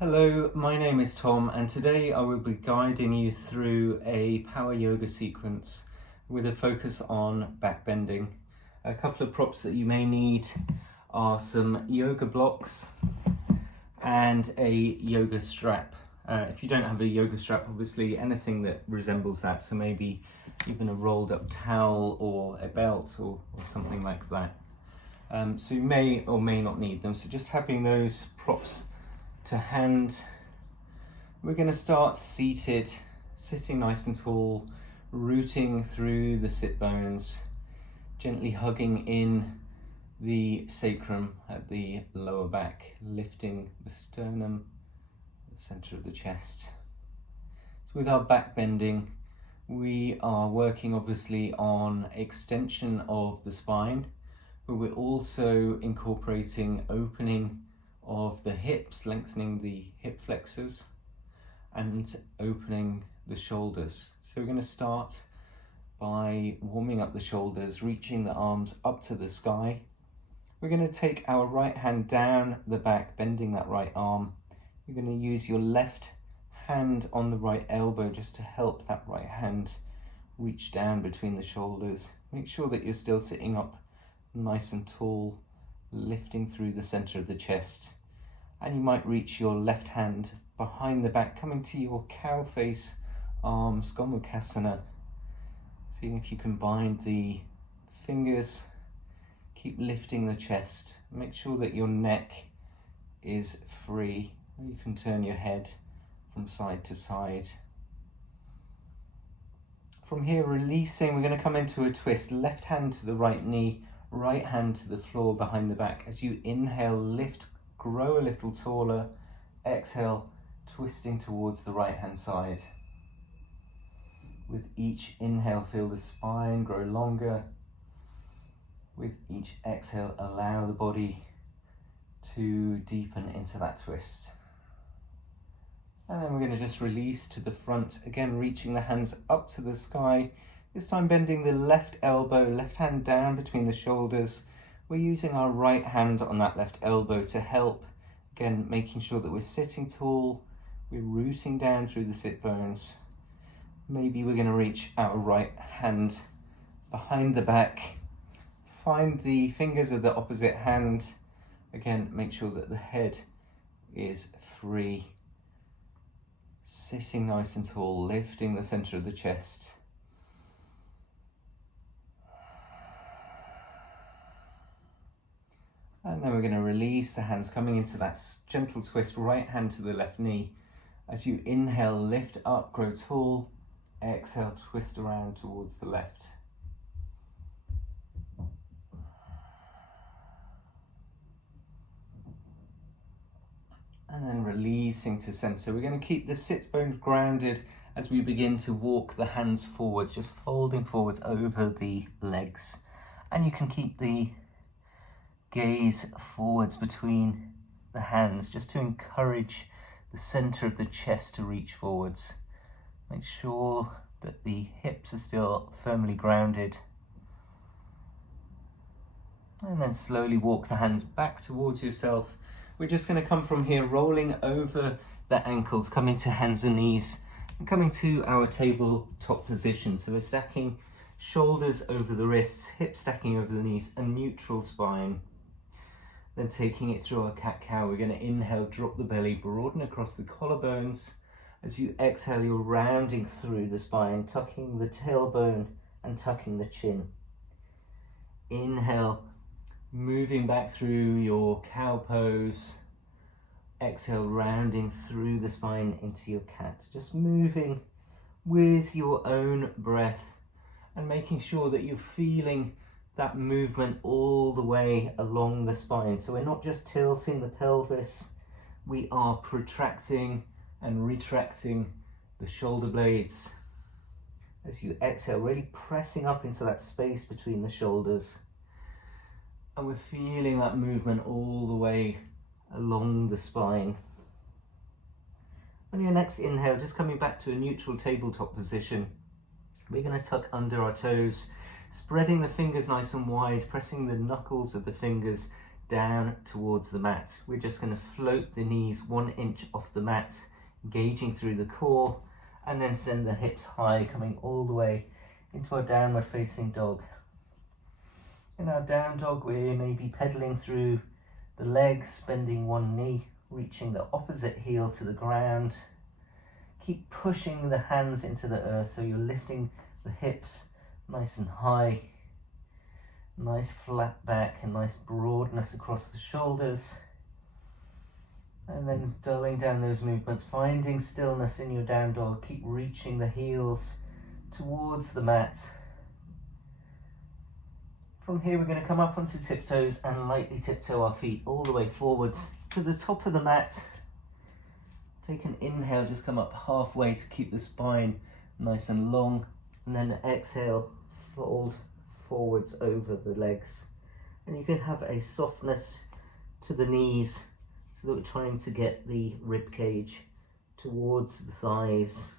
Hello, my name is Tom, and today I will be guiding you through a power yoga sequence with a focus on back bending. A couple of props that you may need are some yoga blocks and a yoga strap. If you don't have a yoga strap, obviously anything that resembles that, so maybe even a rolled up towel or a belt or something like that. So you may or may not need them, so just having those props to hand. We're going to start seated, sitting nice and tall, rooting through the sit bones, gently hugging in the sacrum at the lower back, lifting the sternum, the center of the chest. So with our back bending, we are working obviously on extension of the spine, but we're also incorporating opening of the hips, lengthening the hip flexors and opening the shoulders. So we're going to start by warming up the shoulders, reaching the arms up to the sky. We're going to take our right hand down the back, bending that right arm. You're going to use your left hand on the right elbow just to help that right hand reach down between the shoulders. Make sure that you're still sitting up nice and tall, lifting through the center of the chest. And you might reach your left hand behind the back, coming to your cow face arms, Gomukhasana. Seeing if you can bind the fingers, keep lifting the chest. Make sure that your neck is free. You can turn your head from side to side. From here, releasing, we're going to come into a twist. Left hand to the right knee, right hand to the floor behind the back. As you inhale, lift, grow a little taller. Exhale, twisting towards the right hand side. With each inhale, feel the spine grow longer. With each exhale, allow the body to deepen into that twist. And then we're going to just release to the front, again reaching the hands up to the sky. This time bending the left elbow, left hand down between the shoulders. We're using our right hand on that left elbow to help, again, making sure that we're sitting tall, we're rooting down through the sit bones. Maybe we're going to reach our right hand behind the back, find the fingers of the opposite hand. Again, make sure that the head is free, sitting nice and tall, lifting the center of the chest. And then we're going to release the hands, coming into that gentle twist, right hand to the left knee. As you inhale, lift up, grow tall. Exhale, twist around towards the left. And then releasing to center. We're going to keep the sit bones grounded as we begin to walk the hands forwards, just folding forwards over the legs. And you can keep the gaze forwards between the hands, just to encourage the center of the chest to reach forwards. Make sure that the hips are still firmly grounded. And then slowly walk the hands back towards yourself. We're just going to come from here, rolling over the ankles, coming to hands and knees, and coming to our tabletop position. So we're stacking shoulders over the wrists, hips stacking over the knees, a neutral spine. Then taking it through our cat-cow, we're going to inhale, drop the belly, broaden across the collarbones. As you exhale, you're rounding through the spine, tucking the tailbone and tucking the chin. Inhale, moving back through your cow pose. Exhale, rounding through the spine into your cat. Just moving with your own breath and making sure that you're feeling that movement all the way along the spine. So we're not just tilting the pelvis, we are protracting and retracting the shoulder blades. As you exhale, really pressing up into that space between the shoulders. And we're feeling that movement all the way along the spine. On your next inhale, just coming back to a neutral tabletop position, we're going to tuck under our toes, spreading the fingers nice and wide, pressing the knuckles of the fingers down towards the mat. We're just going to float the knees 1 inch off the mat, engaging through the core, and then send the hips high, coming all the way into our downward facing dog. In our down dog, we may be pedaling through the legs, bending one knee, reaching the opposite heel to the ground. Keep pushing the hands into the earth so you're lifting the hips nice and high. Nice flat back and nice broadness across the shoulders. And then dulling down those movements, finding stillness in your down dog. Keep reaching the heels towards the mat. From here, we're going to come up onto tiptoes and lightly tiptoe our feet all the way forwards to the top of the mat. Take an inhale, just come up halfway to keep the spine nice and long, and then exhale, fold forwards over the legs. And you can have a softness to the knees so that we're trying to get the rib cage towards the thighs.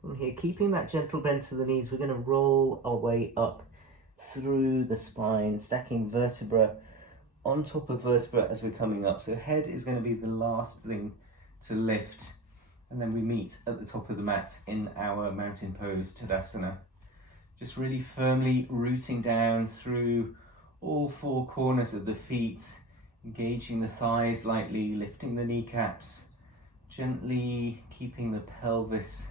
From here, keeping that gentle bend to the knees, we're going to roll our way up through the spine, stacking vertebra on top of vertebra as we're coming up. So head is going to be the last thing to lift, and then we meet at the top of the mat in our mountain pose Tadasana. Just really firmly rooting down through all 4 corners of the feet, engaging the thighs lightly, lifting the kneecaps, gently keeping the pelvis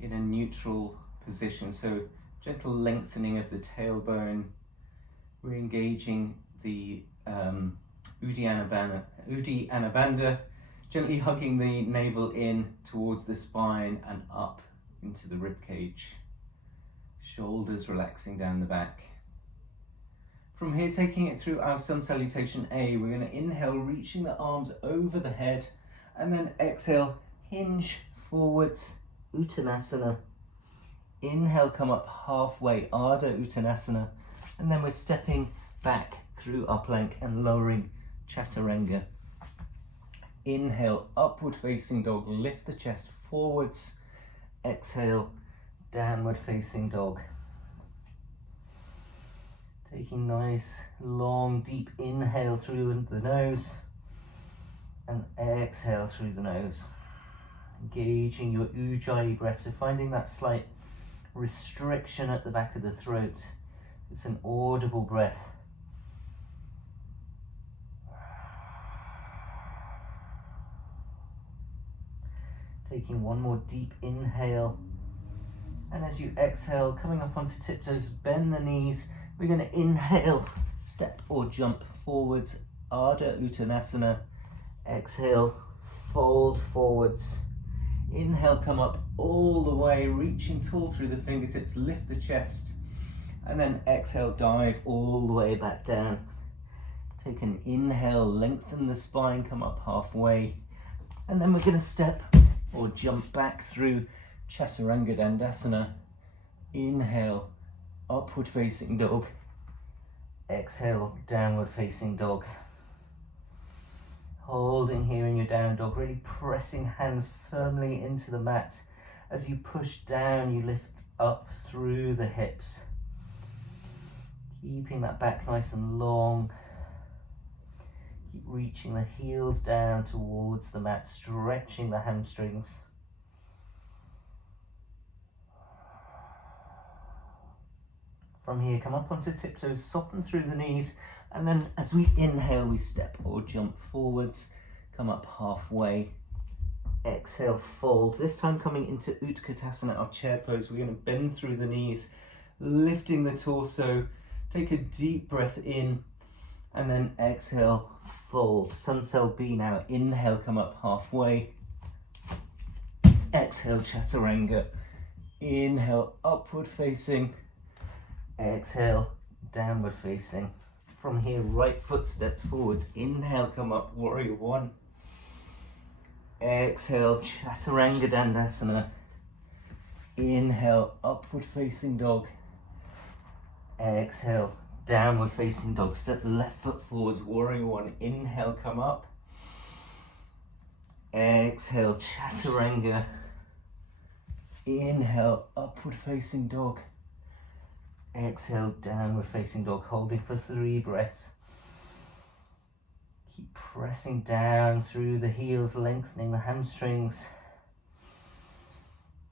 in a neutral position. So gentle lengthening of the tailbone. We're engaging the Uddiyana Bandha, gently hugging the navel in towards the spine and up into the rib cage. Shoulders relaxing down the back. From here, taking it through our Sun Salutation A, we're going to inhale, reaching the arms over the head, and then exhale, hinge forwards, Uttanasana. Inhale, come up halfway, Ardha Uttanasana, and then we're stepping back through our plank and lowering Chaturanga. Inhale, upward facing dog, lift the chest forwards. Exhale, downward facing dog. Taking nice, long, deep inhale through the nose and exhale through the nose. Engaging your Ujjayi breath, so finding that slight restriction at the back of the throat. It's an audible breath. Taking one more deep inhale. And as you exhale, coming up onto tiptoes, bend the knees. We're going to inhale, step or jump forwards, Ardha Uttanasana. Exhale, fold forwards. Inhale, come up all the way, reaching tall through the fingertips, lift the chest. And then exhale, dive all the way back down. Take an inhale, lengthen the spine, come up halfway. And then we're going to step or jump back through Chaturanga Dandasana. Inhale, upward facing dog. Exhale, downward facing dog. Holding here in your down dog, really pressing hands firmly into the mat. As you push down, you lift up through the hips. Keeping that back nice and long. Keep reaching the heels down towards the mat, stretching the hamstrings. From here, come up onto tiptoes, soften through the knees, and then as we inhale, we step or jump forwards, come up halfway. Exhale, fold. This time coming into Utkatasana, our chair pose. We're going to bend through the knees, lifting the torso. Take a deep breath in, and then exhale, fold. Sun Cell B now. Inhale, come up halfway. Exhale, Chaturanga. Inhale, upward facing. Exhale, downward facing. From here, right foot steps forwards. Inhale, come up, Warrior One. Exhale, Chaturanga Dandasana. Inhale, upward facing dog. Exhale, downward facing dog. Step left foot forwards, Warrior One. Inhale, come up. Exhale, Chaturanga. Inhale, upward facing dog. Exhale, downward facing dog, holding for 3 breaths. Keep pressing down through the heels, lengthening the hamstrings.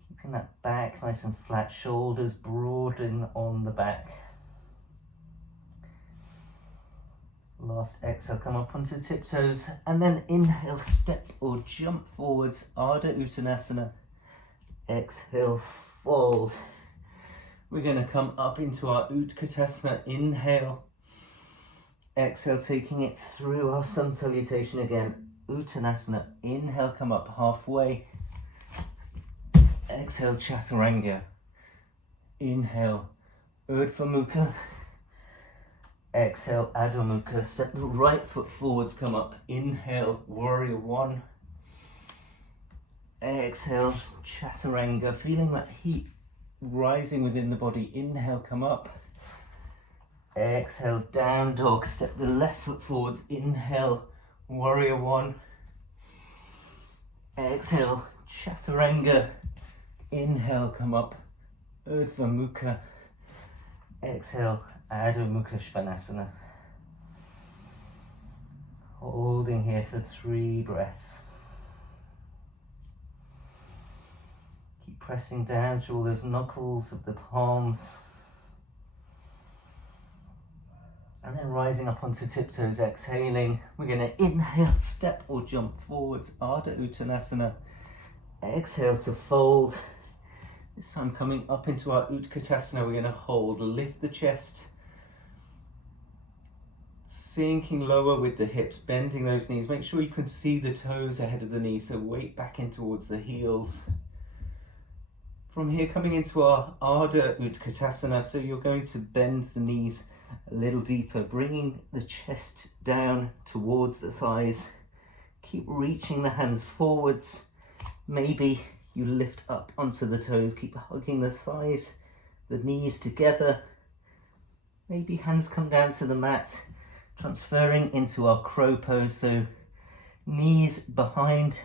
Keeping that back nice and flat, shoulders broaden on the back. Last exhale, come up onto tiptoes, and then inhale, step or jump forwards, Ardha Uttanasana. Exhale, fold. We're going to come up into our Utkatasana, inhale. Exhale, taking it through our sun salutation again. Uttanasana, inhale, come up halfway. Exhale, Chaturanga. Inhale, Urdhva Mukha. Exhale, Adho Mukha. Step the right foot forwards, come up. Inhale, Warrior One. Exhale, Chaturanga. Feeling that heat rising within the body. Inhale, come up. Exhale, Down Dog. Step the left foot forwards. Inhale, Warrior One. Exhale, Chaturanga. Inhale, come up. Urdhva Mukha. Exhale, Adho Mukha Svanasana. Holding here for 3 breaths. Keep pressing down through all those knuckles of the palms. And then rising up onto tiptoes, exhaling. We're going to inhale, step or jump forwards, Ardha Uttanasana. Exhale to fold. This time coming up into our Utkatasana, we're going to hold, lift the chest. Sinking lower with the hips, bending those knees. Make sure you can see the toes ahead of the knees, so weight back in towards the heels. From here, coming into our Ardha Utkatasana, so you're going to bend the knees a little deeper, bringing the chest down towards the thighs. Keep reaching the hands forwards. Maybe you lift up onto the toes, keep hugging the thighs, the knees together. Maybe hands come down to the mat, transferring into our crow pose, so knees behind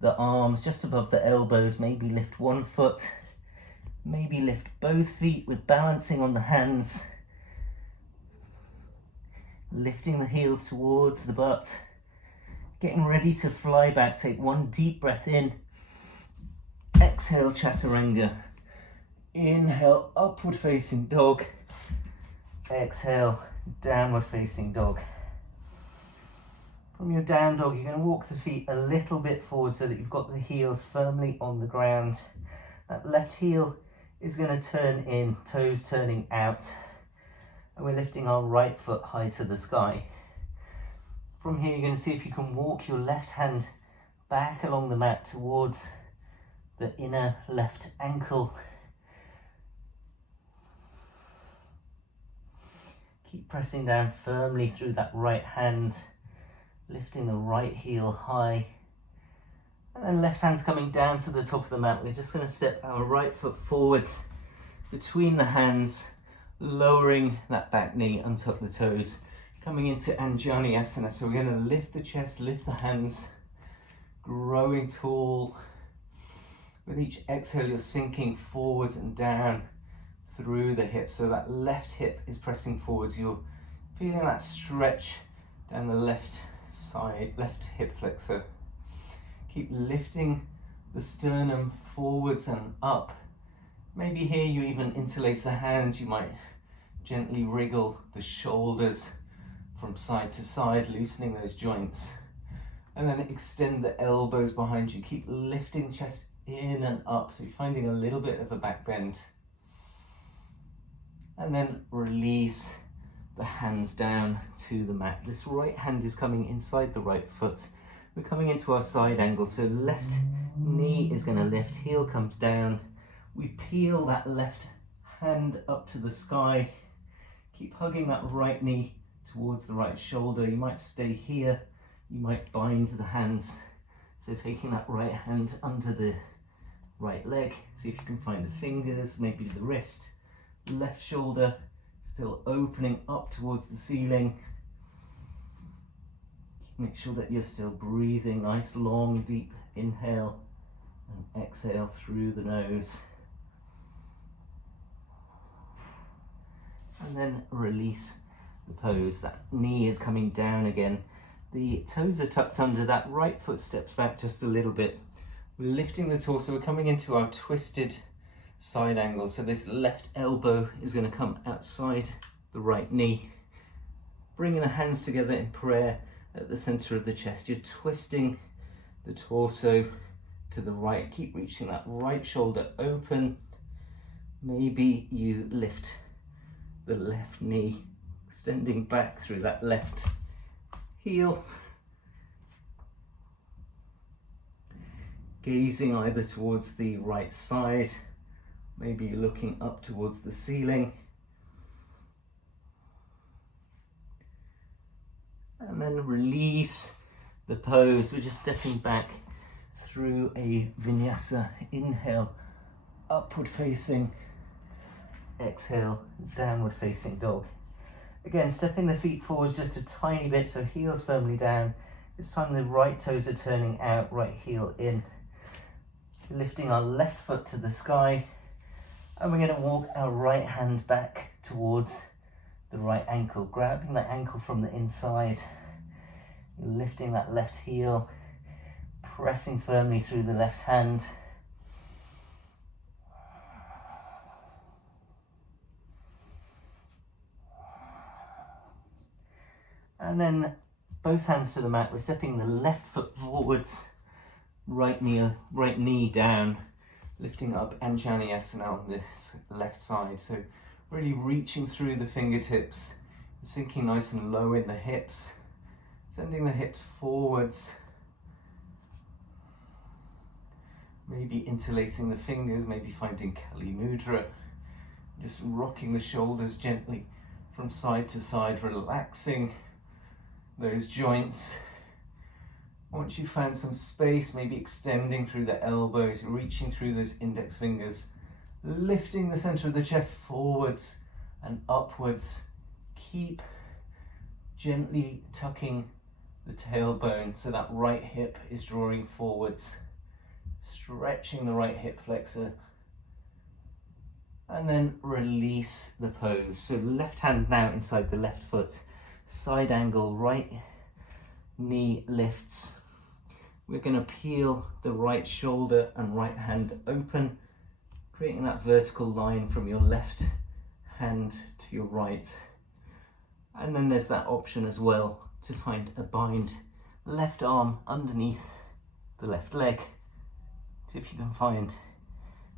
the arms, just above the elbows. Maybe lift one foot, maybe lift both feet with balancing on the hands. Lifting the heels towards the butt. Getting ready to fly back, take one deep breath in. Exhale, Chaturanga. Inhale, upward facing dog. Exhale, downward facing dog. From your down dog, you're going to walk the feet a little bit forward so that you've got the heels firmly on the ground. That left heel is going to turn in, toes turning out. And we're lifting our right foot high to the sky. From here, you're going to see if you can walk your left hand back along the mat towards the inner left ankle. Keep pressing down firmly through that right hand, lifting the right heel high. And then left hand's coming down to the top of the mat. We're just going to step our right foot forwards between the hands, lowering that back knee, untuck the toes, coming into Anjaneyasana. So we're going to lift the chest, lift the hands, growing tall. With each exhale, you're sinking forwards and down through the hips. So that left hip is pressing forwards. You're feeling that stretch down the left side, left hip flexor. Keep lifting the sternum forwards and up. Maybe here you even interlace the hands. You might gently wriggle the shoulders from side to side, loosening those joints. And then extend the elbows behind you. Keep lifting the chest in and up, so you're finding a little bit of a back bend. And then release the hands down to the mat. This right hand is coming inside the right foot. We're coming into our side angle, so left knee is going to lift, heel comes down. We peel that left hand up to the sky. Keep hugging that right knee towards the right shoulder. You might stay here, you might bind the hands. So taking that right hand under the right leg, see if you can find the fingers, maybe the wrist, left shoulder still opening up towards the ceiling. Make sure that you're still breathing, nice long deep inhale and exhale through the nose. And then release the pose. That knee is coming down again. The toes are tucked under, that right foot steps back just a little bit. We're lifting the torso, we're coming into our twisted side angle. So this left elbow is going to come outside the right knee. Bringing the hands together in prayer at the center of the chest. You're twisting the torso to the right. Keep reaching that right shoulder open. Maybe you lift the left knee, extending back through that left heel. Gazing either towards the right side, maybe looking up towards the ceiling. And then release the pose. We're just stepping back through a vinyasa. Inhale, upward facing. Exhale, downward facing dog. Again, stepping the feet forward just a tiny bit, so heels firmly down. This time the right toes are turning out, right heel in. Lifting our left foot to the sky, and we're going to walk our right hand back towards the right ankle, grabbing the ankle from the inside. Lifting that left heel, pressing firmly through the left hand. And then both hands to the mat. We're stepping the left foot forwards, right knee down, lifting up Anjaneyasana on this left side. So really reaching through the fingertips, sinking nice and low in the hips, sending the hips forwards. Maybe interlacing the fingers, maybe finding Kali Mudra. Just rocking the shoulders gently from side to side, relaxing those joints. Once you find some space, maybe extending through the elbows, reaching through those index fingers, lifting the center of the chest forwards and upwards. Keep gently tucking the tailbone so that right hip is drawing forwards, stretching the right hip flexor, and then release the pose. So left hand now inside the left foot, side angle, right knee lifts. We're going to peel the right shoulder and right hand open, creating that vertical line from your left hand to your right. And then there's that option as well to find a bind, left arm underneath the left leg. So if you can find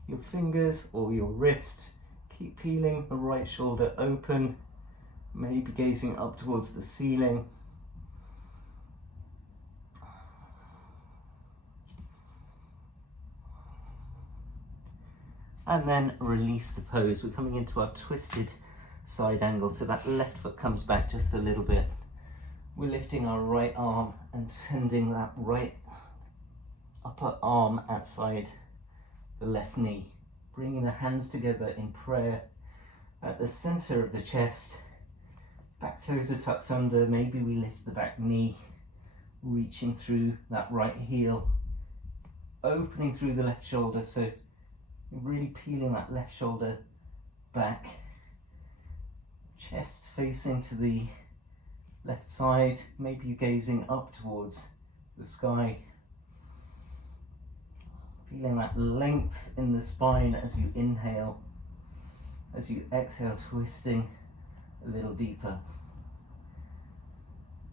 your fingers or your wrist, keep peeling the right shoulder open, maybe gazing up towards the ceiling. And then release the pose. We're coming into our twisted side angle, so that left foot comes back just a little bit. We're lifting our right arm and sending that right upper arm outside the left knee. Bringing the hands together in prayer at the center of the chest. Back toes are tucked under. Maybe we lift the back knee, reaching through that right heel, opening through the left shoulder. So you're really peeling that left shoulder back. Chest facing to the left side. Maybe you're gazing up towards the sky. Feeling that length in the spine as you inhale. As you exhale, twisting a little deeper.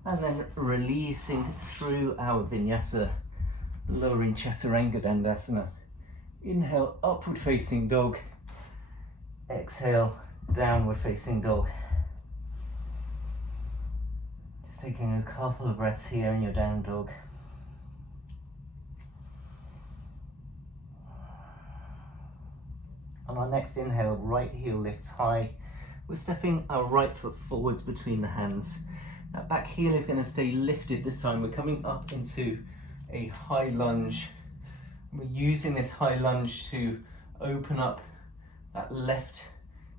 And then releasing through our vinyasa, lowering Chaturanga Dandasana. Inhale, upward facing dog. Exhale, downward facing dog. Just taking a couple of breaths here in your down dog. On our next inhale, right heel lifts high. We're stepping our right foot forwards between the hands. That back heel is going to stay lifted this time. We're coming up into a high lunge. We're using this high lunge to open up that left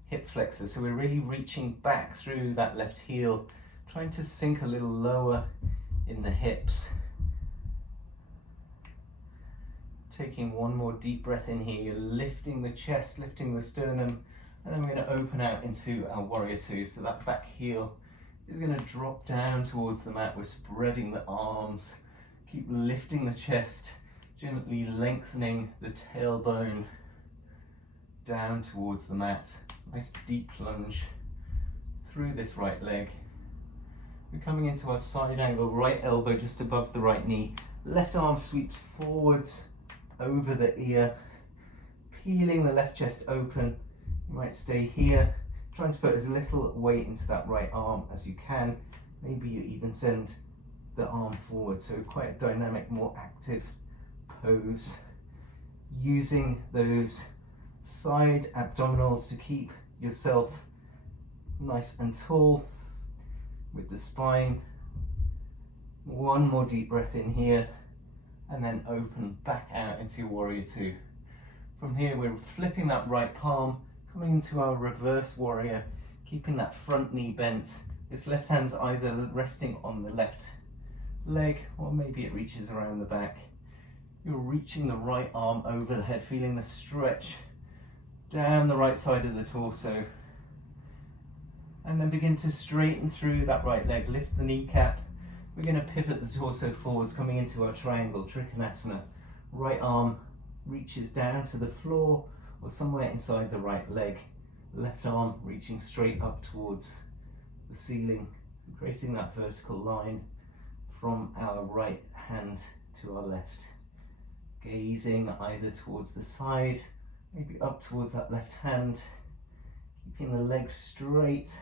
hip flexor. So we're really reaching back through that left heel, trying to sink a little lower in the hips. Taking one more deep breath in here, you're lifting the chest, lifting the sternum, And then we're going to open out into our warrior two. So that back heel is going to drop down towards the mat. We're spreading the arms, keep lifting the chest, gently lengthening the tailbone down towards the mat. Nice deep plunge through this right leg. We're coming into our side angle, right elbow just above the right knee. Left arm sweeps forwards over the ear, peeling the left chest open. You might stay here, trying to put as little weight into that right arm as you can. Maybe you even send the arm forward, so quite a dynamic, more active pose. Using those side abdominals to keep yourself nice and tall with the spine. One more deep breath in here, and then open back out into your warrior two. From here, we're flipping that right palm, coming into our reverse warrior, keeping that front knee bent. This left hand's either resting on the left leg, or maybe it reaches around the back. You're reaching the right arm over the head, feeling the stretch down the right side of the torso. And then begin to straighten through that right leg, lift the kneecap. We're going to pivot the torso forwards, coming into our triangle, Trikonasana. Right arm reaches down to the floor or somewhere inside the right leg. Left arm reaching straight up towards the ceiling, creating that vertical line from our right hand to our left. Gazing either towards the side, maybe up towards that left hand, keeping the legs straight.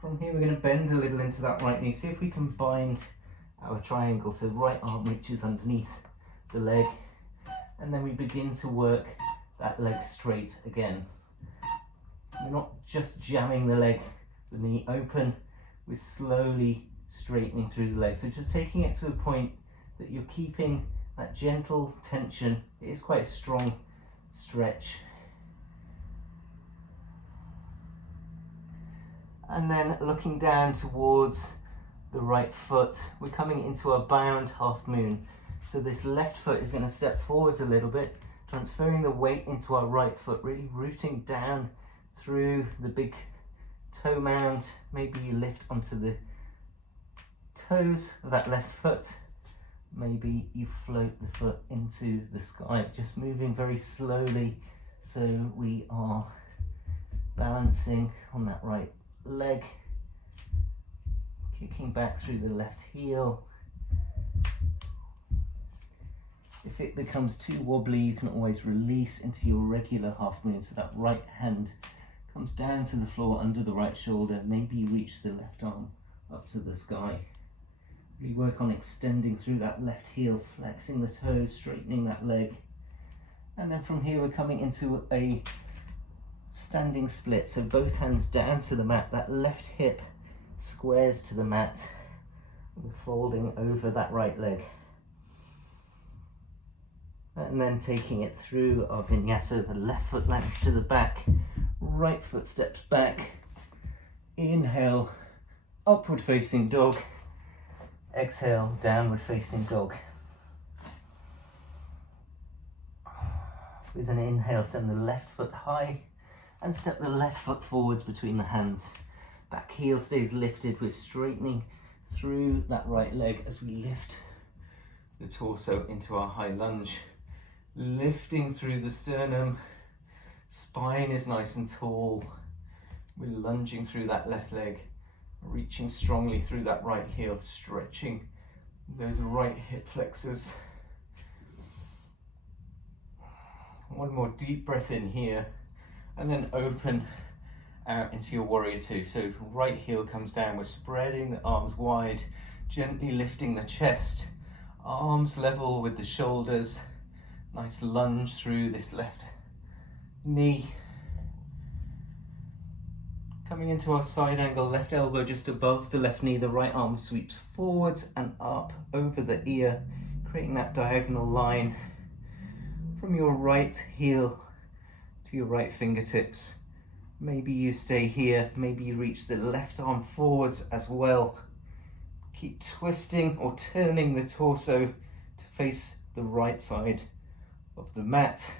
From here, we're going to bend a little into that right knee. See if we can bind our triangle, so right arm reaches underneath the leg, and then we begin to work that leg straight again. We're not just jamming the leg, the knee open, we're slowly straightening through the leg. So just taking it to a point that you're keeping that gentle tension. It is quite a strong stretch. And then looking down towards the right foot, we're coming into a bound half moon. So this left foot is going to step forwards a little bit, transferring the weight into our right foot, really rooting down through the big toe mound. Maybe you lift onto the toes of that left foot. Maybe you float the foot into the sky, just moving very slowly, so we are balancing on that right leg, kicking back through the left heel. If it becomes too wobbly, you can always release into your regular half moon, so that right hand comes down to the floor under the right shoulder. Maybe you reach the left arm up to the sky. We work on extending through that left heel, flexing the toes, straightening that leg. And then from here, we're coming into a standing split. So both hands down to the mat, that left hip squares to the mat. We're folding over that right leg. And then taking it through our vinyasa, the left foot lands to the back, right foot steps back. Inhale, upward facing dog. Exhale, downward facing dog. With an inhale, send the left foot high and step the left foot forwards between the hands. Back heel stays lifted. We're straightening through that right leg as we lift the torso into our high lunge. Lifting through the sternum. Spine is nice and tall. We're lunging through that left leg, reaching strongly through that right heel, stretching those right hip flexors. One more deep breath in here, and then open out into your warrior two. So right heel comes down, we're spreading the arms wide, gently lifting the chest, arms level with the shoulders. Nice lunge through this left knee. Coming into our side angle, left elbow just above the left knee, the right arm sweeps forwards and up over the ear, creating that diagonal line from your right heel to your right fingertips. Maybe you stay here, maybe you reach the left arm forwards as well. Keep twisting or turning the torso to face the right side of the mat.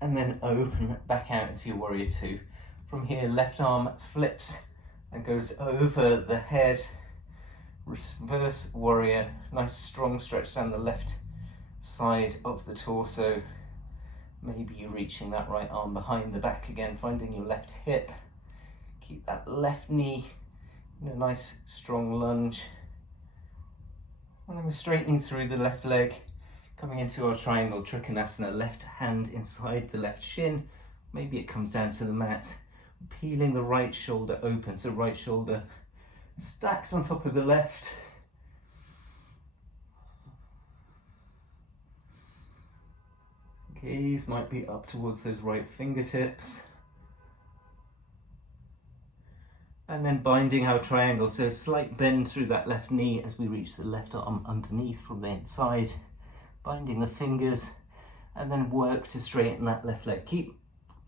and then open back out into your warrior two. From here, left arm flips and goes over the head, reverse warrior, nice strong stretch down the left side of the torso. Maybe you're reaching that right arm behind the back again, finding your left hip. Keep that left knee in a nice strong lunge. And then we're straightening through the left leg, coming into our triangle trikonasana, left hand inside the left shin. Maybe it comes down to the mat. Peeling the right shoulder open, so right shoulder stacked on top of the left. Gaze might be up towards those right fingertips. And then binding our triangle, so a slight bend through that left knee as we reach the left arm underneath from the inside. Binding the fingers, and then work to straighten that left leg. Keep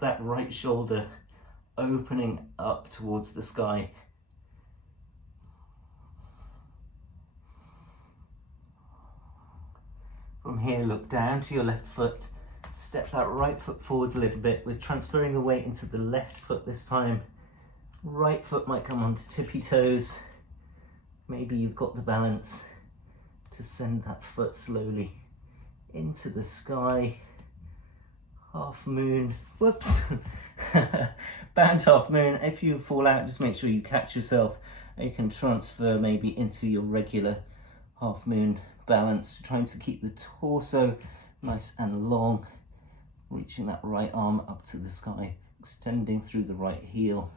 that right shoulder opening up towards the sky. From here, look down to your left foot. Step that right foot forwards a little bit. We're transferring the weight into the left foot this time. Right foot might come onto tippy toes. Maybe you've got the balance to send that foot slowly into the sky. Half moon, whoops, bound half moon. If you fall out, just make sure you catch yourself. You can transfer maybe into your regular half moon balance, trying to keep the torso nice and long, reaching that right arm up to the sky, extending through the right heel.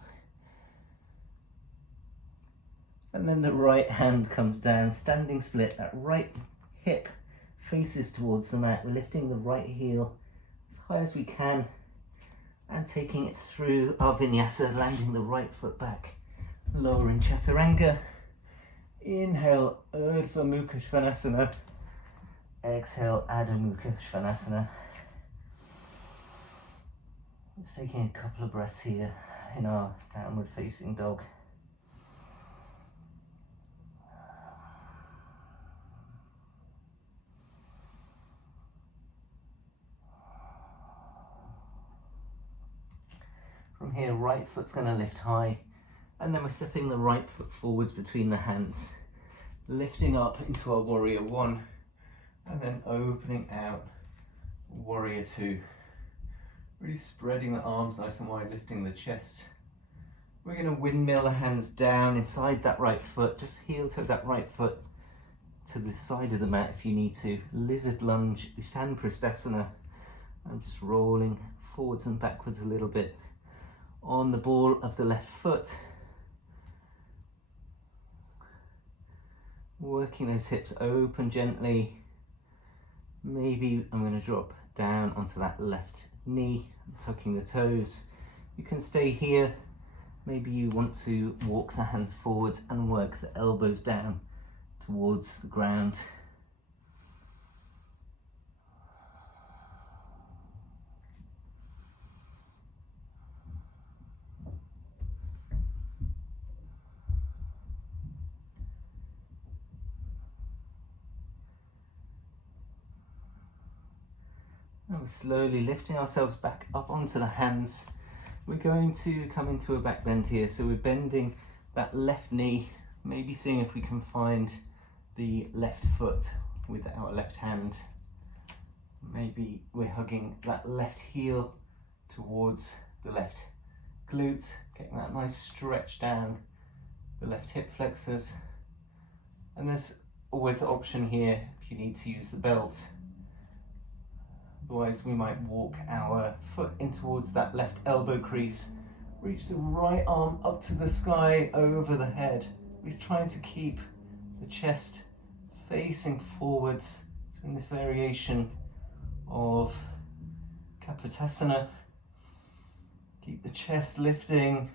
And then the right hand comes down, standing split, that right hip faces towards the mat. We're lifting the right heel as high as we can and taking it through our vinyasa, landing the right foot back, lowering chaturanga. Inhale, Urdhva Mukha Svanasana. Exhale, Adho Mukha Svanasana. Just taking a couple of breaths here in our downward facing dog. From here, right foot's going to lift high, and then we're stepping the right foot forwards between the hands, lifting up into our warrior one, and then opening out warrior two. Really spreading the arms nice and wide, lifting the chest. We're going to windmill the hands down inside that right foot, just heel toe that right foot to the side of the mat if you need to. Lizard lunge, Uttan Prasthasana. I'm just rolling forwards and backwards a little bit on the ball of the left foot. Working those hips open gently. Maybe I'm going to drop down onto that left knee, tucking the toes. You can stay here. Maybe you want to walk the hands forwards and work the elbows down towards the ground. And we're slowly lifting ourselves back up onto the hands. We're going to come into a back bend here. So we're bending that left knee, maybe seeing if we can find the left foot with our left hand. Maybe we're hugging that left heel towards the left glute, getting that nice stretch down the left hip flexors. And there's always the option here if you need to use the belt. Otherwise, we might walk our foot in towards that left elbow crease, reach the right arm up to the sky over the head. We're trying to keep the chest facing forwards. So in this variation of Kapotasana, keep the chest lifting,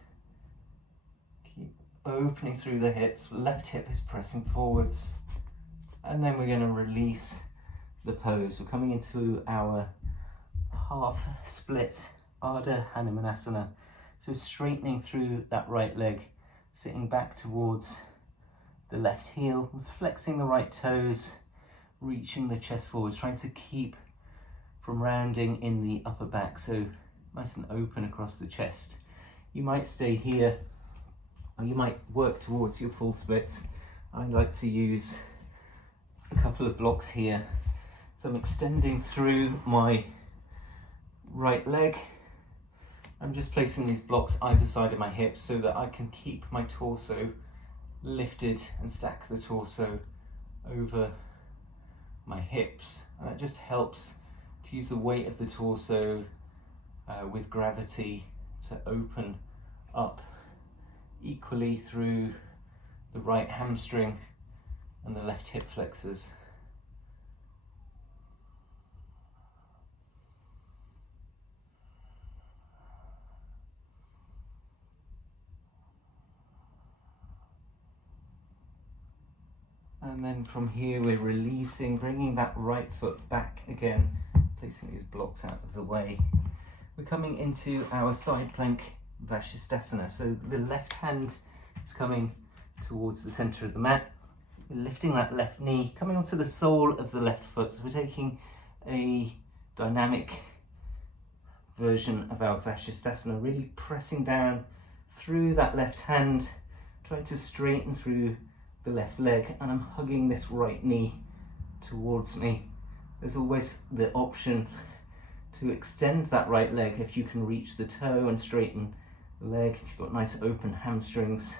keep opening through the hips. Left hip is pressing forwards. And then we're going to release the pose. We're coming into our half split Ardha Hanumanasana. So straightening through that right leg, sitting back towards the left heel, flexing the right toes, reaching the chest forwards, trying to keep from rounding in the upper back, so nice and open across the chest. You might stay here, or you might work towards your full splits. I like to use a couple of blocks here. So I'm extending through my right leg. I'm just placing these blocks either side of my hips so that I can keep my torso lifted and stack the torso over my hips. And that just helps to use the weight of the torso with gravity to open up equally through the right hamstring and the left hip flexors. And then from here we're releasing, bringing that right foot back again, placing these blocks out of the way. We're coming into our side plank Vashisthasana. So the left hand is coming towards the center of the mat. We're lifting that left knee, coming onto the sole of the left foot. So we're taking a dynamic version of our Vashisthasana, really pressing down through that left hand, trying to straighten through the left leg, and I'm hugging this right knee towards me. There's always the option to extend that right leg if you can reach the toe and straighten the leg, if you've got nice open hamstrings.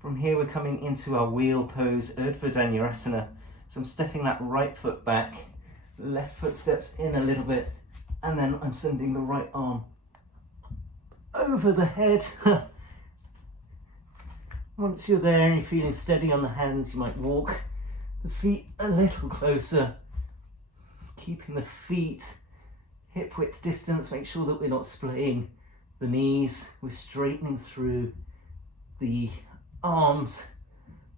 From here we're coming into our wheel pose, Urdhva Dhanurasana. So I'm stepping that right foot back, left foot steps in a little bit, and then I'm sending the right arm over the head. Once you're there and you're feeling steady on the hands, you might walk the feet a little closer, keeping the feet hip width distance. Make sure that we're not splaying the knees. We're straightening through the arms,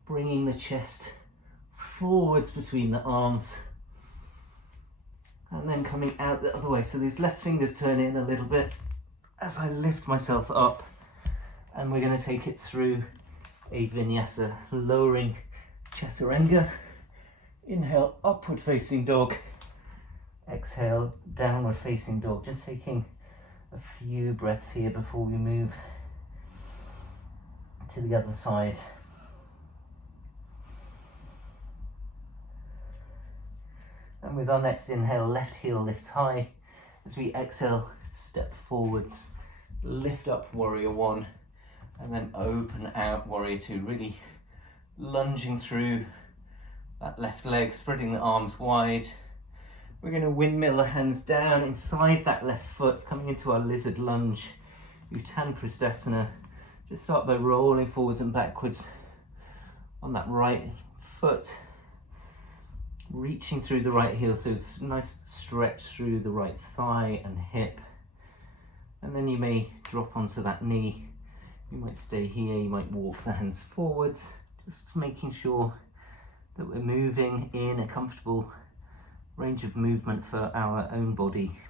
bringing the chest forwards between the arms, and then coming out the other way. So these left fingers turn in a little bit as I lift myself up, and we're going to take it through a vinyasa, lowering chaturanga. Inhale, upward facing dog. Exhale, downward facing dog. Just taking a few breaths here before we move to the other side. And with our next inhale, left heel lifts high. As we exhale, step forwards, lift up warrior one, and then open out warrior two, really lunging through that left leg, spreading the arms wide. We're going to windmill the hands down inside that left foot, coming into our lizard lunge, Uttanapristhasana. Just start by rolling forwards and backwards on that right foot, reaching through the right heel, so it's a nice stretch through the right thigh and hip. And then you may drop onto that knee. You might stay here, you might walk the hands forwards, just making sure that we're moving in a comfortable range of movement for our own body.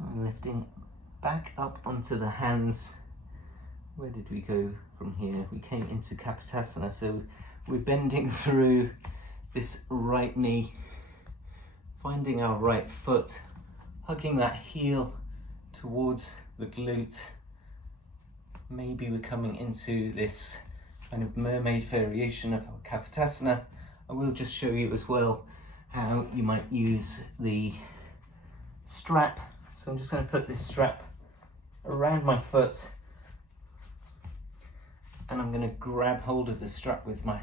And lifting back up onto the hands. Where did we go from here? We came into Kapotasana, so we're bending through this right knee, finding our right foot, hugging that heel towards the glute. Maybe we're coming into this kind of mermaid variation of our Kapotasana. I will just show you as well how you might use the strap. So I'm just going to put this strap around my foot, and I'm going to grab hold of the strap with my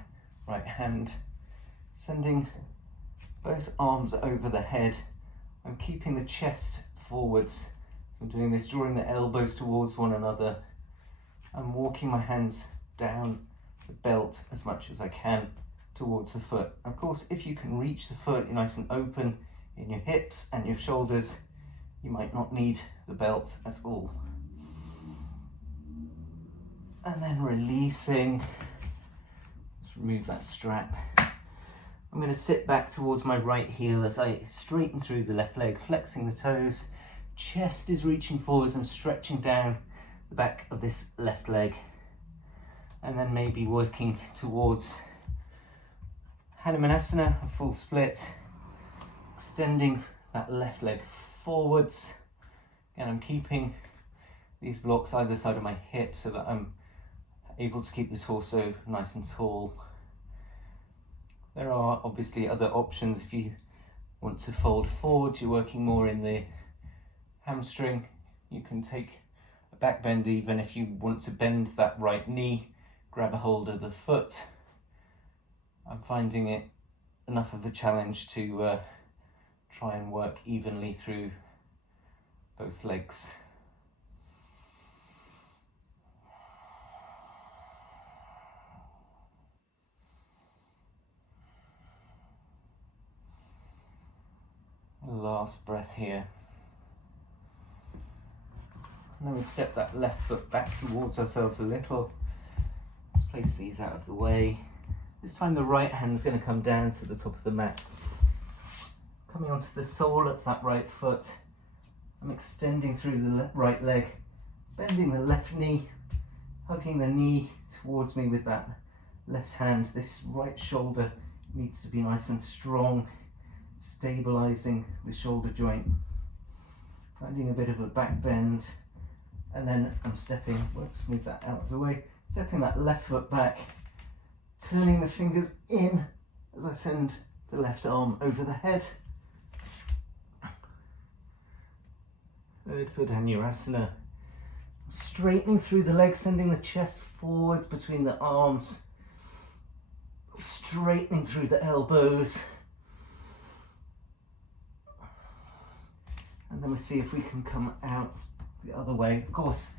right hand, sending both arms over the head. I'm keeping the chest forwards. So I'm doing this, drawing the elbows towards one another. I'm walking my hands down the belt as much as I can towards the foot. Of course, if you can reach the foot, you're nice and open in your hips and your shoulders, you might not need the belt at all. And then releasing, just remove that strap. I'm going to sit back towards my right heel as I straighten through the left leg, flexing the toes. Chest is reaching forwards and stretching down the back of this left leg. And then maybe working towards Hanumanasana, a full split, extending that left leg forwards. And I'm keeping these blocks either side of my hip so that I'm able to keep the torso nice and tall. There are obviously other options. If you want to fold forward, you're working more in the hamstring. You can take a back bend even if you want to bend that right knee, grab a hold of the foot. I'm finding it enough of a challenge to try and work evenly through both legs. Last breath here. And then we step that left foot back towards ourselves a little. Let's place these out of the way. This time the right hand's going to come down to the top of the mat. Coming onto the sole of that right foot. I'm extending through the right leg, bending the left knee, hugging the knee towards me with that left hand. This right shoulder needs to be nice and strong, stabilizing the shoulder joint. Finding a bit of a back bend, and then I'm stepping, whoops, move that out of the way, stepping that left foot back, turning the fingers in as I send the left arm over the head. Third foot Dhanurasana. Straightening through the legs, sending the chest forwards between the arms, straightening through the elbows. And then we see if we can come out the other way. Of course,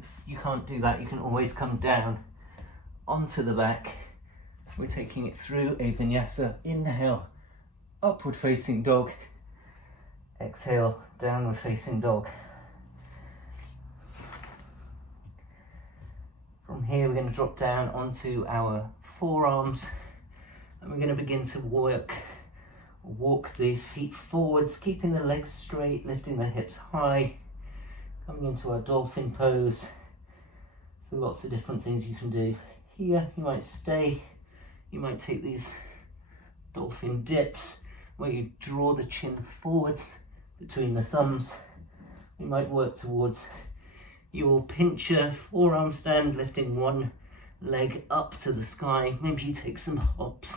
if you can't do that, you can always come down onto the back. We're taking it through a vinyasa. Inhale, upward facing dog. Exhale, downward facing dog. From here, we're going to drop down onto our forearms, and we're going to begin to walk the feet forwards, keeping the legs straight, lifting the hips high, coming into our dolphin pose. So lots of different things you can do. Here, you might stay, you might take these dolphin dips where you draw the chin forwards between the thumbs. You might work towards your pincher forearm stand, lifting one leg up to the sky. Maybe you take some hops.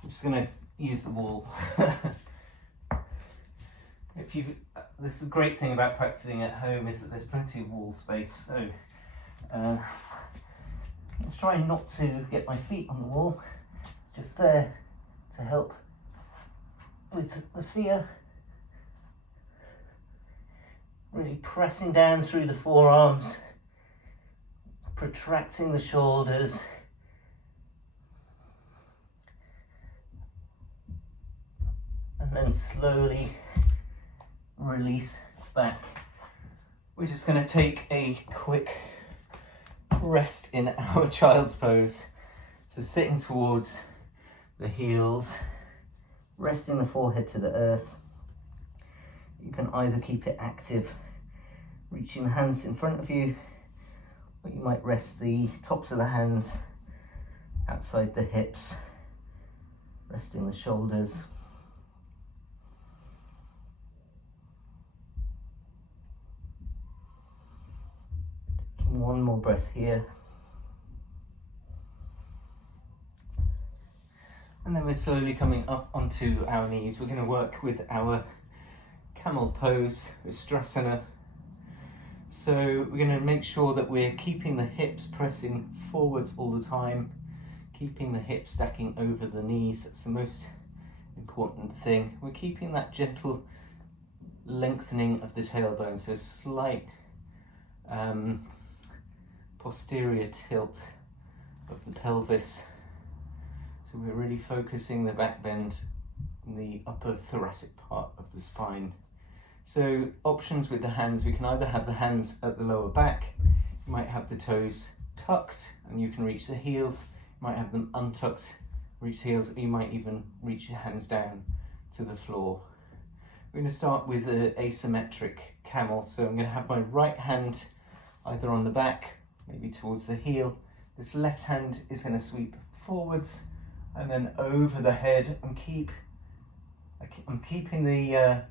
I'm just going to use the wall. This is the great thing about practicing at home is that there's plenty of wall space. So I'm trying not to get my feet on the wall. It's just there to help with the fear. Really pressing down through the forearms, protracting the shoulders. And then slowly release back. We're just going to take a quick rest in our child's pose. So sitting towards the heels, resting the forehead to the earth. You can either keep it active, reaching the hands in front of you, or you might rest the tops of the hands outside the hips, resting the shoulders. Taking one more breath here. And then we're slowly coming up onto our knees. We're going to work with our camel pose, Ustrasana. So we're going to make sure that we're keeping the hips pressing forwards all the time, keeping the hips stacking over the knees. That's the most important thing. We're keeping that gentle lengthening of the tailbone, so slight posterior tilt of the pelvis. So we're really focusing the back bend in the upper thoracic part of the spine. So options with the hands, we can either have the hands at the lower back, you might have the toes tucked and you can reach the heels, you might have them untucked, reach the heels, or you might even reach your hands down to the floor. We're going to start with an asymmetric camel. So I'm going to have my right hand either on the back, maybe towards the heel. This left hand is going to sweep forwards and then over the head. I'm keeping the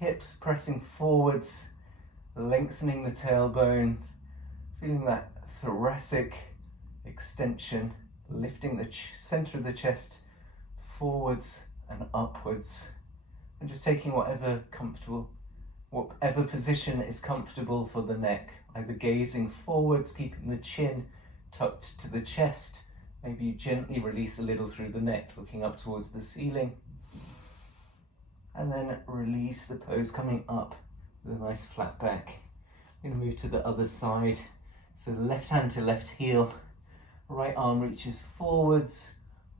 hips pressing forwards, lengthening the tailbone, feeling that thoracic extension, lifting the center of the chest forwards and upwards, and just taking whatever position is comfortable for the neck, either gazing forwards, keeping the chin tucked to the chest, maybe you gently release a little through the neck, looking up towards the ceiling, and then release the pose coming up with a nice flat back. I'm going to move to the other side. So left hand to left heel, right arm reaches forwards,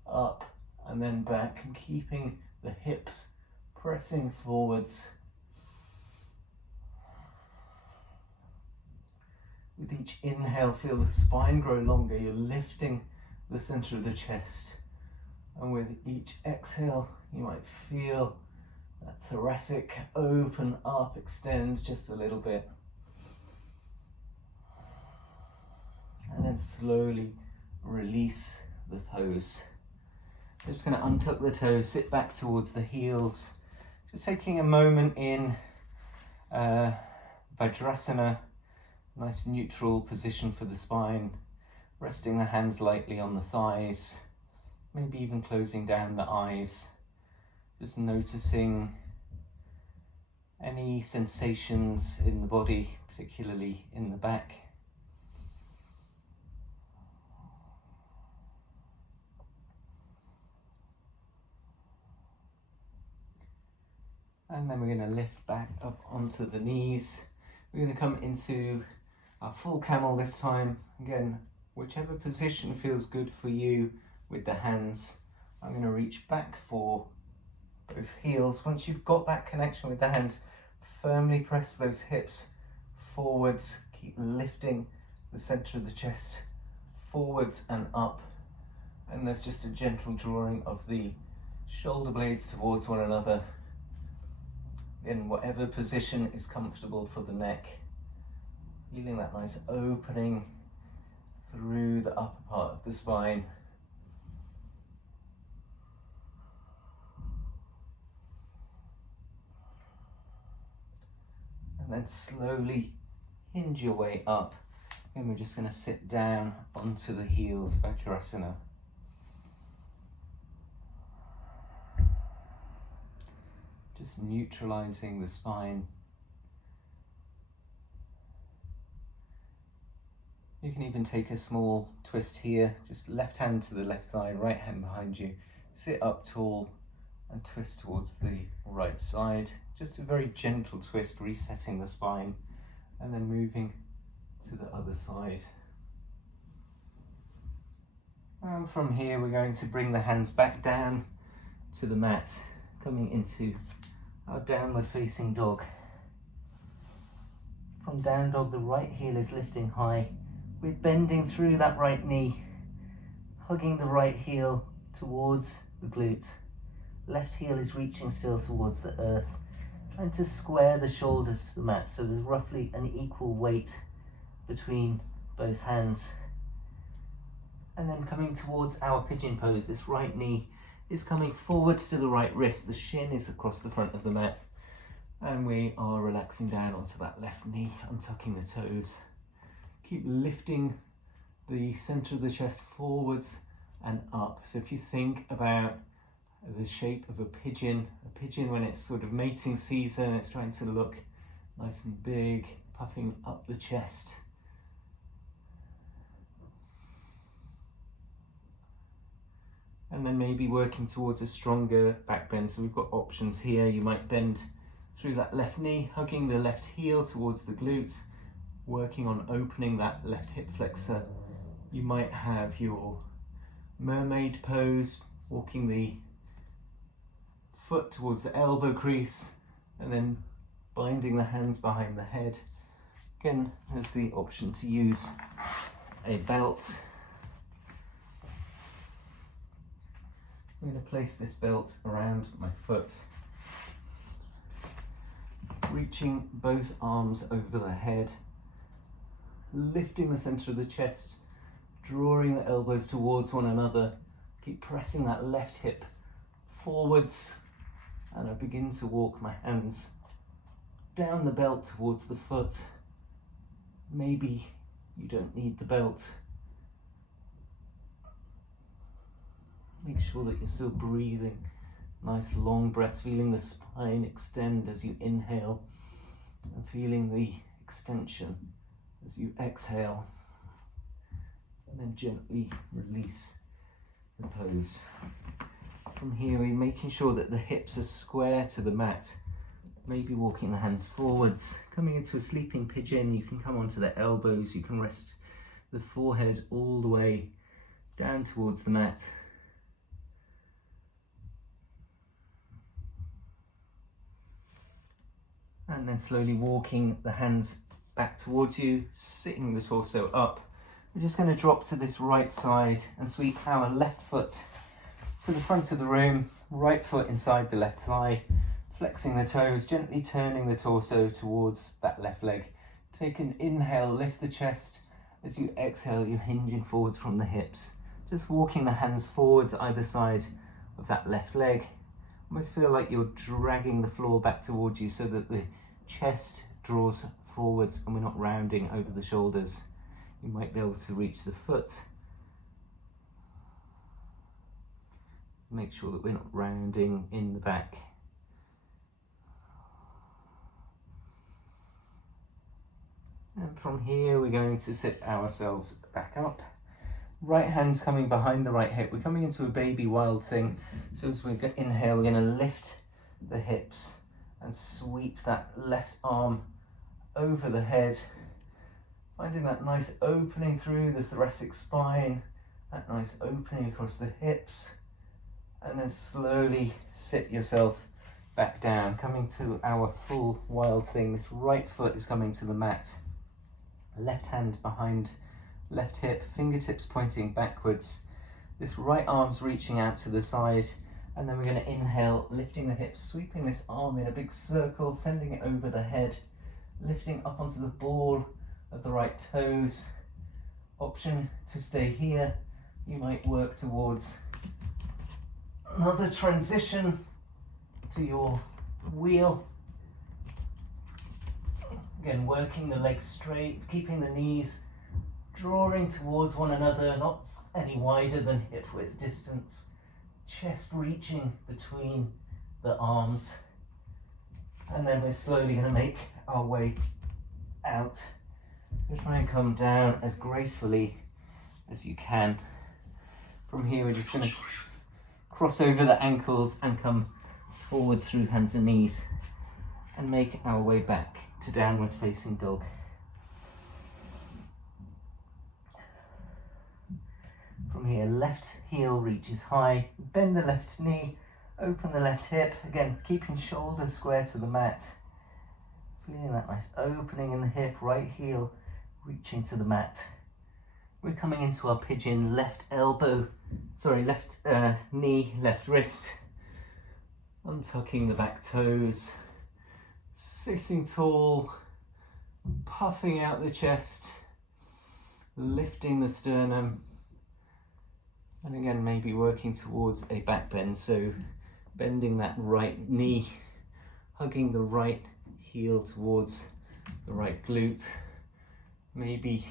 up, and then back, and keeping the hips pressing forwards. With each inhale, feel the spine grow longer. You're lifting the center of the chest. And with each exhale, you might feel that thoracic open up, extend just a little bit. And then slowly release the pose. Just going to untuck the toes, sit back towards the heels. Just taking a moment in Vajrasana, nice neutral position for the spine. Resting the hands lightly on the thighs, maybe even closing down the eyes. Just noticing any sensations in the body, particularly in the back. And then we're going to lift back up onto the knees. We're going to come into our full camel this time. Again, whichever position feels good for you with the hands. I'm going to reach back for both heels. Once you've got that connection with the hands, firmly press those hips forwards. Keep lifting the center of the chest forwards and up. And there's just a gentle drawing of the shoulder blades towards one another in whatever position is comfortable for the neck. Feeling that nice opening through the upper part of the spine. And then slowly hinge your way up. And we're just going to sit down onto the heels, Vajrasana. Just neutralizing the spine. You can even take a small twist here, just left hand to the left thigh, right hand behind you. Sit up tall and twist towards the right side. Just a very gentle twist, resetting the spine, and then moving to the other side. And from here, we're going to bring the hands back down to the mat, coming into our downward facing dog. From down dog, the right heel is lifting high. We're bending through that right knee, hugging the right heel towards the glute. Left heel is reaching still towards the earth, trying to square the shoulders to the mat so there's roughly an equal weight between both hands. And then coming towards our pigeon pose, this right knee is coming forwards to the right wrist, the shin is across the front of the mat, and we are relaxing down onto that left knee, untucking the toes. Keep lifting the center of the chest forwards and up. So if you think about the shape of a pigeon when it's sort of mating season, it's trying to look nice and big, puffing up the chest. And then maybe working towards a stronger back bend. So we've got options here. You might bend through that left knee, hugging the left heel towards the glute, working on opening that left hip flexor. You might have your mermaid pose, walking the foot towards the elbow crease, and then binding the hands behind the head. Again, there's the option to use a belt. I'm going to place this belt around my foot, reaching both arms over the head, lifting the center of the chest, drawing the elbows towards one another. Keep pressing that left hip forwards, and I begin to walk my hands down the belt towards the foot. Maybe you don't need the belt. Make sure that you're still breathing. Nice long breaths, feeling the spine extend as you inhale and feeling the extension as you exhale. And then gently release the pose. From here, we're making sure that the hips are square to the mat. Maybe walking the hands forwards. Coming into a sleeping pigeon, you can come onto the elbows. You can rest the forehead all the way down towards the mat. And then slowly walking the hands back towards you, sitting the torso up. We're just going to drop to this right side and sweep our left foot to the front of the room, right foot inside the left thigh, flexing the toes, gently turning the torso towards that left leg. Take an inhale, lift the chest. As you exhale, you're hinging forwards from the hips. Just walking the hands forwards either side of that left leg. Almost feel like you're dragging the floor back towards you so that the chest draws forwards and we're not rounding over the shoulders. You might be able to reach the foot. Make sure that we're not rounding in the back. And from here, we're going to sit ourselves back up. Right hand's coming behind the right hip. We're coming into a baby wild thing. So as we inhale, we're going to lift the hips and sweep that left arm over the head. Finding that nice opening through the thoracic spine, that nice opening across the hips. And then slowly sit yourself back down, coming to our full wild thing. This right foot is coming to the mat. Left hand behind left hip, fingertips pointing backwards. This right arm's reaching out to the side, and then we're going to inhale, lifting the hips, sweeping this arm in a big circle, sending it over the head, lifting up onto the ball of the right toes. Option to stay here. You might work towards another transition to your wheel. Again, working the legs straight, keeping the knees drawing towards one another, not any wider than hip width distance. Chest reaching between the arms. And then we're slowly going to make our way out. So try and come down as gracefully as you can. From here, we're just going to cross over the ankles and come forward through hands and knees and make our way back to downward facing dog. From here, left heel reaches high, bend the left knee, open the left hip, again keeping shoulders square to the mat. Feeling that nice opening in the hip, right heel reaching to the mat. We're coming into our pigeon, left knee, left wrist, untucking the back toes, sitting tall, puffing out the chest, lifting the sternum, and again maybe working towards a back bend, so bending that right knee, hugging the right heel towards the right glute, maybe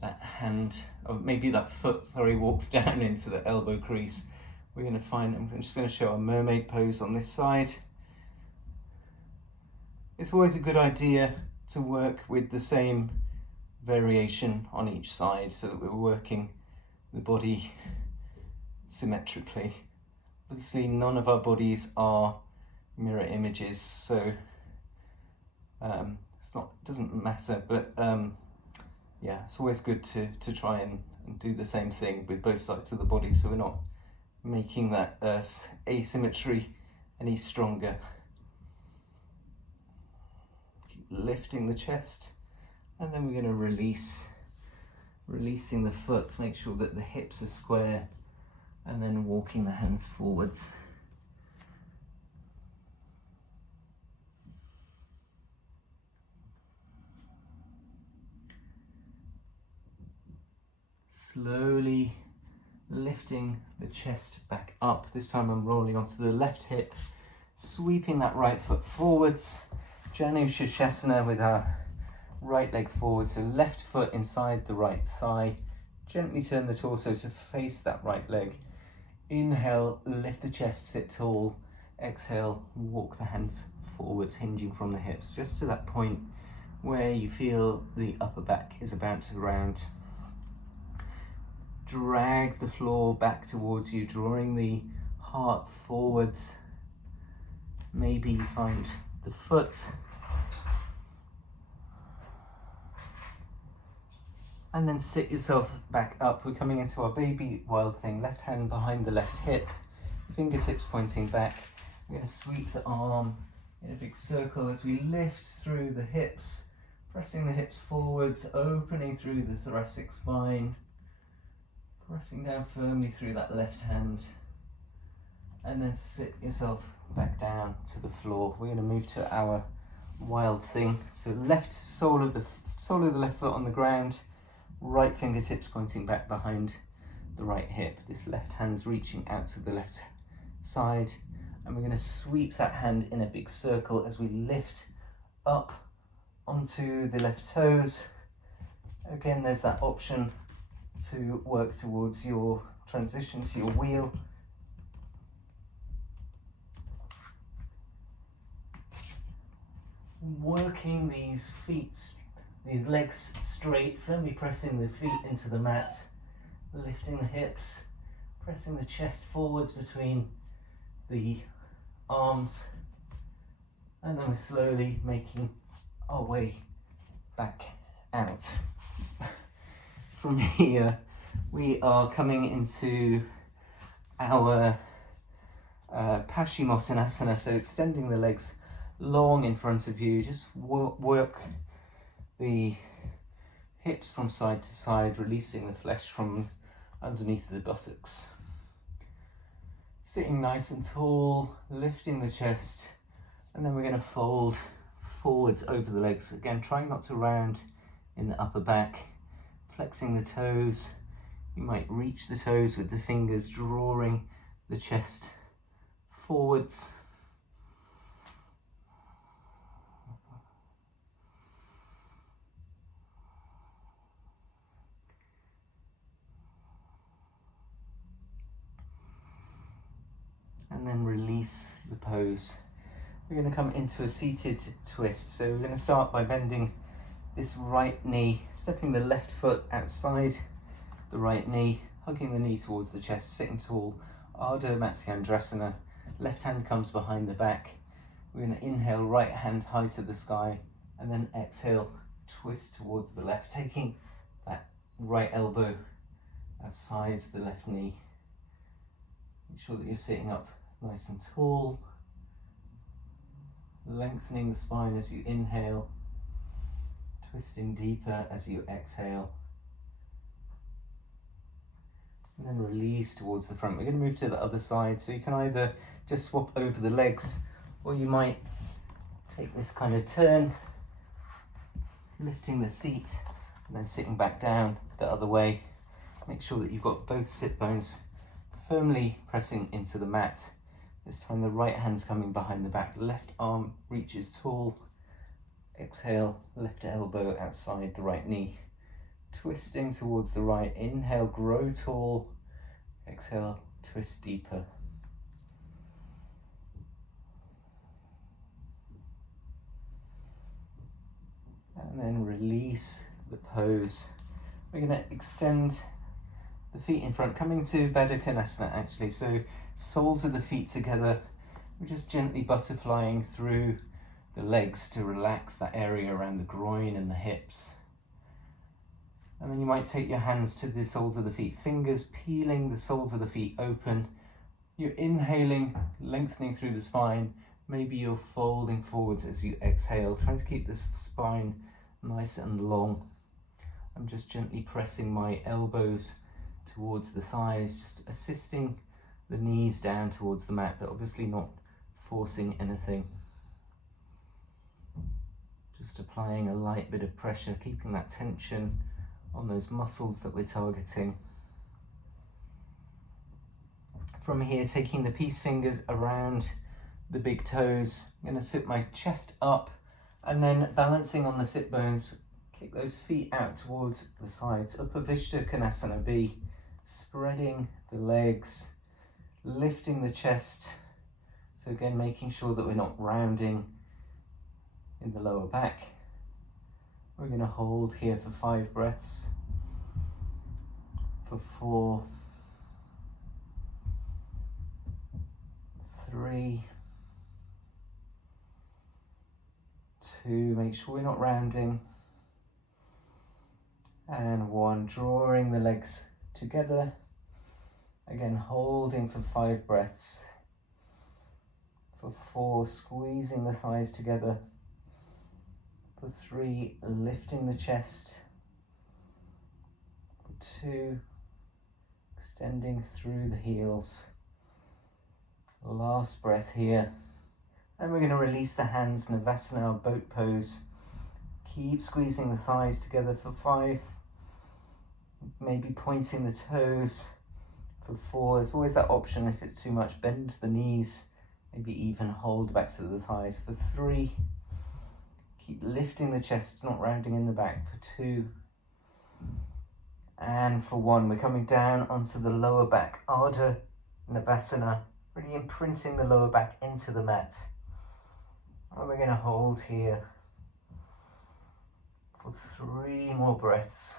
that hand, or maybe that foot, walks down into the elbow crease. We're going to find, I'm just going to show a mermaid pose on this side. It's always a good idea to work with the same variation on each side so that we're working the body symmetrically. Obviously, none of our bodies are mirror images, so it doesn't matter, but yeah, it's always good to try and do the same thing with both sides of the body so we're not making that asymmetry any stronger. lifting the chest, and then we're going to releasing the foot to make sure that the hips are square, and then walking the hands forwards. Slowly lifting the chest back up. This time I'm rolling onto the left hip, sweeping that right foot forwards. Janu Shirshasana with our right leg forward, so left foot inside the right thigh. Gently turn the torso to face that right leg. Inhale, lift the chest, sit tall. Exhale, walk the hands forwards, hinging from the hips, just to that point where you feel the upper back is about to round. Drag the floor back towards you, drawing the heart forwards. Maybe you find the foot. And then sit yourself back up. We're coming into our baby wild thing. Left hand behind the left hip, fingertips pointing back. We're going to sweep the arm in a big circle as we lift through the hips, pressing the hips forwards, opening through the thoracic spine. Pressing down firmly through that left hand, and then sit yourself back down to the floor. We're going to move to our wild thing. So left sole of the left foot on the ground, right fingertips pointing back behind the right hip. This left hand's reaching out to the left side, and we're going to sweep that hand in a big circle as we lift up onto the left toes. Again, there's that option to work towards your transition to your wheel. Working these legs straight, firmly pressing the feet into the mat, lifting the hips, pressing the chest forwards between the arms, and then we're slowly making our way back out. From here, we are coming into our Paschimottanasana, so extending the legs long in front of you. Just work the hips from side to side, releasing the flesh from underneath the buttocks. Sitting nice and tall, lifting the chest, and then we're going to fold forwards over the legs. Again, trying not to round in the upper back. Flexing the toes, you might reach the toes with the fingers, drawing the chest forwards. And then release the pose. We're going to come into a seated twist. So we're going to start by bending this right knee, stepping the left foot outside the right knee, hugging the knee towards the chest, sitting tall, Ardha Matsyendrasana. Left hand comes behind the back. We're going to inhale, right hand high to the sky, and then exhale, twist towards the left, taking that right elbow outside the left knee. Make sure that you're sitting up nice and tall, lengthening the spine as you inhale, twisting deeper as you exhale, and then release towards the front. We're going to move to the other side, so you can either just swap over the legs, or you might take this kind of turn, lifting the seat and then sitting back down the other way. Make sure that you've got both sit bones firmly pressing into the mat. This time the right hand's coming behind the back, left arm reaches tall. Exhale, left elbow outside the right knee, twisting towards the right. Inhale, grow tall. Exhale, twist deeper. And then release the pose. We're going to extend the feet in front, coming to Baddha Konasana actually. So soles of the feet together. We're just gently butterflying through the legs to relax that area around the groin and the hips. And then you might take your hands to the soles of the feet, fingers peeling the soles of the feet open. You're inhaling, lengthening through the spine, Maybe you're folding forwards as you exhale, trying to keep this spine nice and long. I'm just gently pressing my elbows towards the thighs, just assisting the knees down towards the mat, but obviously not forcing anything. Just applying a light bit of pressure, keeping that tension on those muscles that we're targeting. From here, taking the peace fingers around the big toes, I'm going to sit my chest up and then balancing on the sit bones, kick those feet out towards the sides. Upavishta Konasana B, spreading the legs, lifting the chest. So again, making sure that we're not rounding in the lower back. We're going to hold here for 5 breaths, for 4, 3, 2, make sure we're not rounding, and 1, drawing the legs together, again holding for 5 breaths, for 4, squeezing the thighs together, for 3, lifting the chest, for 2, extending through the heels. Last breath here. And we're going to release the hands, Navasana, boat pose. Keep squeezing the thighs together for 5. Maybe pointing the toes for 4. There's always that option if it's too much. Bend the knees, maybe even hold the backs of the thighs for 3. Keep lifting the chest, not rounding in the back for 2. And for 1, we're coming down onto the lower back, Ardha Navasana, really imprinting the lower back into the mat. And we're going to hold here for 3 more breaths.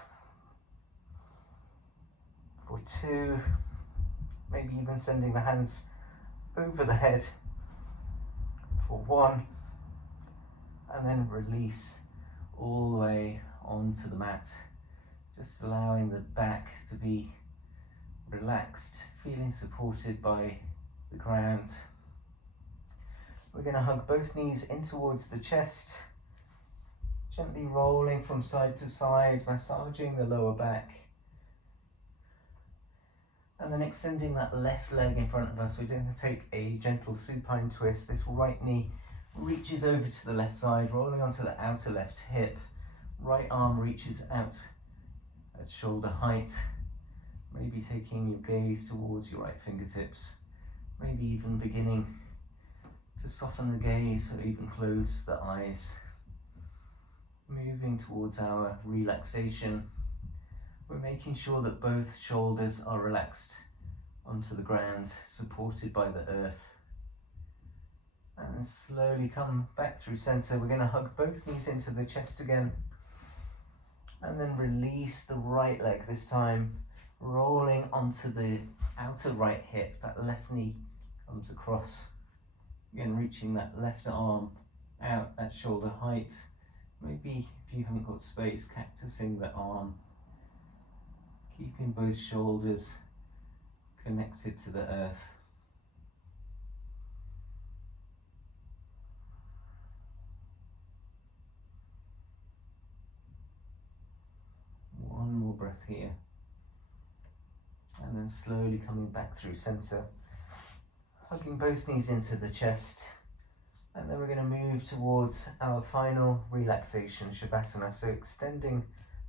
For 2, maybe even sending the hands over the head. For 1, and then release all the way onto the mat. Just allowing the back to be relaxed, feeling supported by the ground. We're going to hug both knees in towards the chest, gently rolling from side to side, massaging the lower back. And then extending that left leg in front of us, we're going to take a gentle supine twist. This right knee reaches over to the left side, rolling onto the outer left hip. Right arm reaches out at shoulder height. Maybe taking your gaze towards your right fingertips. Maybe even beginning to soften the gaze or even close the eyes. Moving towards our relaxation. We're making sure that both shoulders are relaxed onto the ground, supported by the earth. And then slowly come back through center. We're going to hug both knees into the chest again. And then release the right leg this time, rolling onto the outer right hip. That left knee comes across. Again, reaching that left arm out at shoulder height. Maybe if you haven't got space, cactusing the arm. Keeping both shoulders connected to the earth. One more breath here. And then slowly coming back through center. Hugging both knees into the chest. And then we're going to move towards our final relaxation, Shavasana. So extending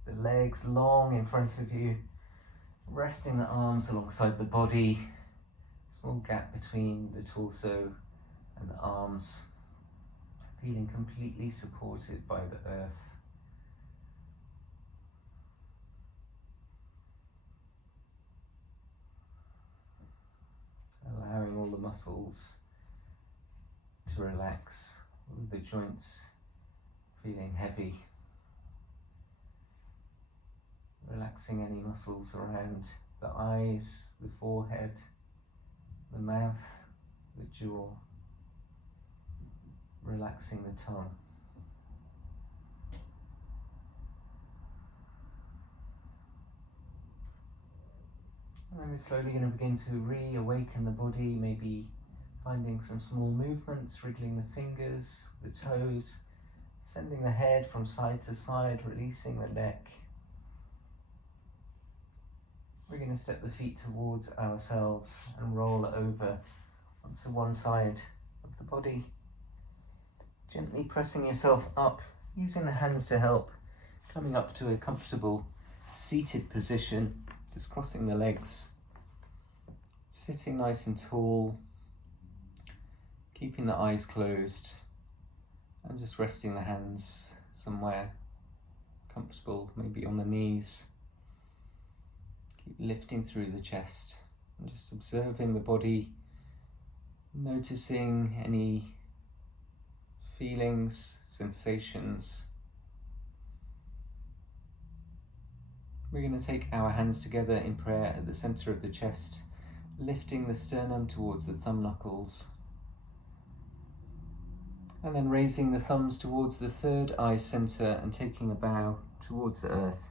the legs long in front of you. Resting the arms alongside the body. Small gap between the torso and the arms. Feeling completely supported by the earth. Allowing all the muscles to relax, all the joints feeling heavy. Relaxing any muscles around the eyes, the forehead, the mouth, the jaw. Relaxing the tongue. And then we're slowly going to begin to reawaken the body, maybe Finding some small movements, wriggling the fingers, the toes, sending the head from side to side, releasing the neck. We're going to step the feet towards ourselves and roll over onto one side of the body. Gently pressing yourself up, using the hands to help, coming up to a comfortable seated position, just crossing the legs, sitting nice and tall, keeping the eyes closed, and just resting the hands somewhere comfortable, maybe on the knees. Keep lifting through the chest and just observing the body, noticing any feelings, sensations. We're going to take our hands together in prayer at the center of the chest, lifting the sternum towards the thumb knuckles, and then raising the thumbs towards the third eye center and taking a bow towards the earth.